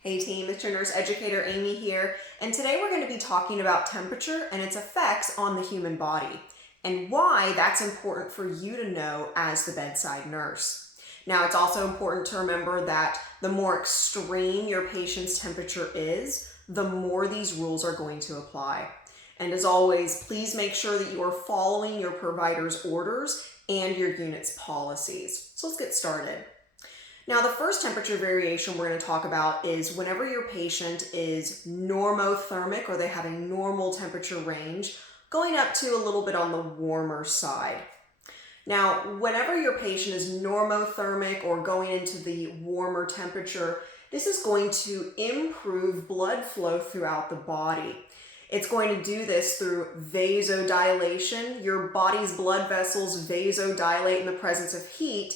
Hey team, it's your nurse educator Amy here, and today we're going to be talking about temperature and its effects on the human body, and why that's important for you to know as the bedside nurse. Now, it's also important to remember that the more extreme your patient's temperature is, the more these rules are going to apply. And as always, please make sure that you are following your provider's orders and your unit's policies. So let's get started. Now, the first temperature variation we're going to talk about is whenever your patient is normothermic or they have a normal temperature range, going up to a little bit on the warmer side. Now, whenever your patient is normothermic or going into the warmer temperature, this is going to improve blood flow throughout the body. It's going to do this through vasodilation. Your body's blood vessels vasodilate in the presence of heat,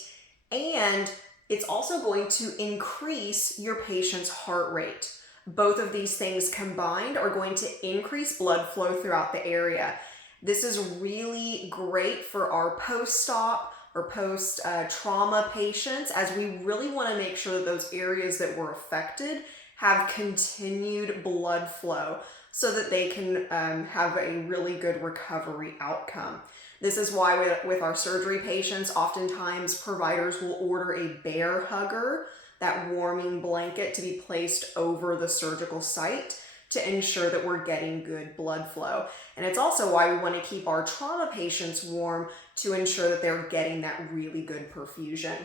and it's also going to increase your patient's heart rate. Both of these things combined are going to increase blood flow throughout the area. This is really great for our post-op or post-trauma patients, as we really want to make sure that those areas that were affected have continued blood flow so that they can have a really good recovery outcome. This is why with our surgery patients, oftentimes providers will order a bear hugger, that warming blanket to be placed over the surgical site to ensure that we're getting good blood flow. And it's also why we want to keep our trauma patients warm to ensure that they're getting that really good perfusion.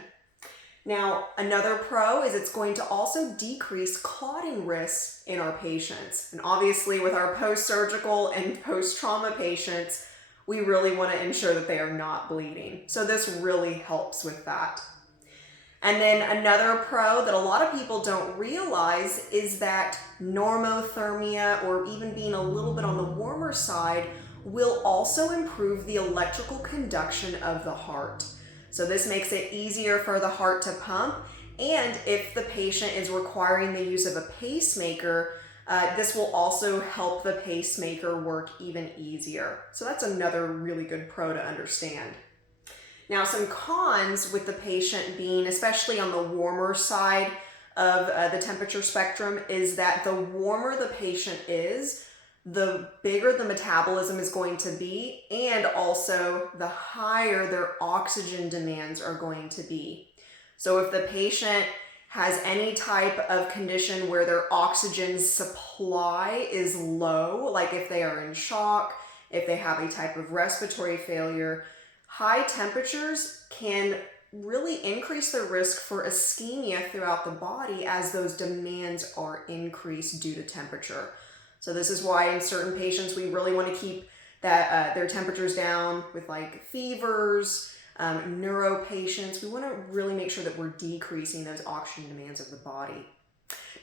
Now, another pro is it's going to also decrease clotting risks in our patients. And obviously with our post-surgical and post-trauma patients, we really want to ensure that they are not bleeding. So this really helps with that. And then another pro that a lot of people don't realize is that normothermia, or even being a little bit on the warmer side, will also improve the electrical conduction of the heart. So this makes it easier for the heart to pump. And if the patient is requiring the use of a pacemaker, this will also help the pacemaker work even easier. So that's another really good pro to understand. Now, some cons with the patient being, especially on the warmer side of the temperature spectrum, is that the warmer the patient is, the bigger the metabolism is going to be, and also the higher their oxygen demands are going to be. So if the patient has any type of condition where their oxygen supply is low, like if they are in shock, if they have a type of respiratory failure, high temperatures can really increase the risk for ischemia throughout the body as those demands are increased due to temperature. So this is why in certain patients we really want to keep their temperatures down with like fevers, neuro patients. We want to really make sure that we're decreasing those oxygen demands of the body.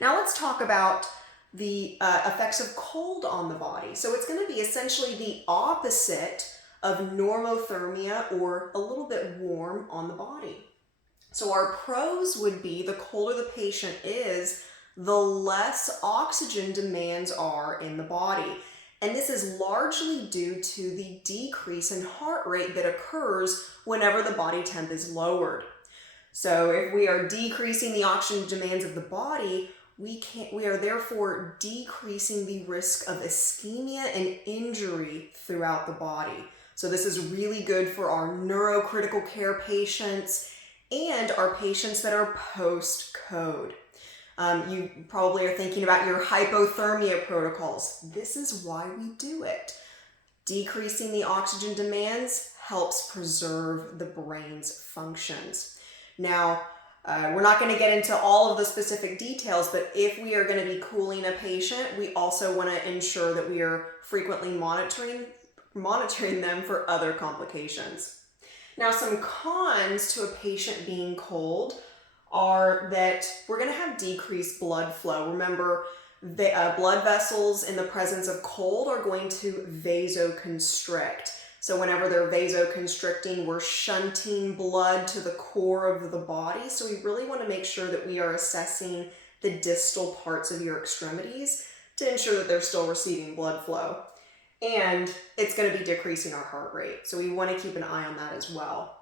Now let's talk about the effects of cold on the body. So it's going to be essentially the opposite of normothermia, or a little bit warm on the body. So our pros would be the colder the patient is, the less oxygen demands are in the body. And this is largely due to the decrease in heart rate that occurs whenever the body temp is lowered. So if we are decreasing the oxygen demands of the body, we are therefore decreasing the risk of ischemia and injury throughout the body. So this is really good for our neurocritical care patients and our patients that are post-code. You probably are thinking about your hypothermia protocols. This is why we do it. Decreasing the oxygen demands helps preserve the brain's functions. Now, we're not going to get into all of the specific details, but if we are going to be cooling a patient, we also want to ensure that we are frequently monitoring them for other complications. Now, some cons to a patient being cold are that we're going to have decreased blood flow. Remember, the blood vessels in the presence of cold are going to vasoconstrict. So whenever they're vasoconstricting, we're shunting blood to the core of the body. So we really want to make sure that we are assessing the distal parts of your extremities to ensure that they're still receiving blood flow. And it's going to be decreasing our heart rate. So we want to keep an eye on that as well.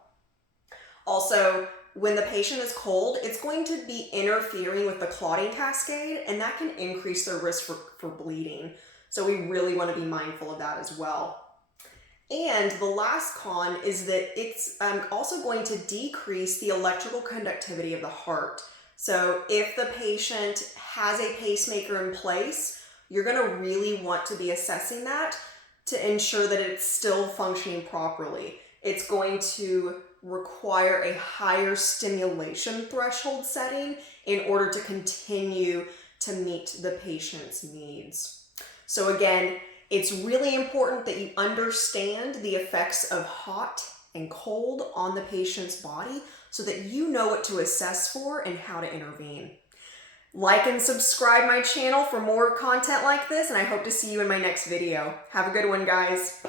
Also, when the patient is cold, it's going to be interfering with the clotting cascade, and that can increase their risk for bleeding. So we really want to be mindful of that as well. And the last con is that it's also going to decrease the electrical conductivity of the heart. So if the patient has a pacemaker in place, you're going to really want to be assessing that to ensure that it's still functioning properly. It's going to require a higher stimulation threshold setting in order to continue to meet the patient's needs. So again, it's really important that you understand the effects of hot and cold on the patient's body so that you know what to assess for and how to intervene. Like and subscribe my channel for more content like this, and I hope to see you in my next video. Have a good one, guys.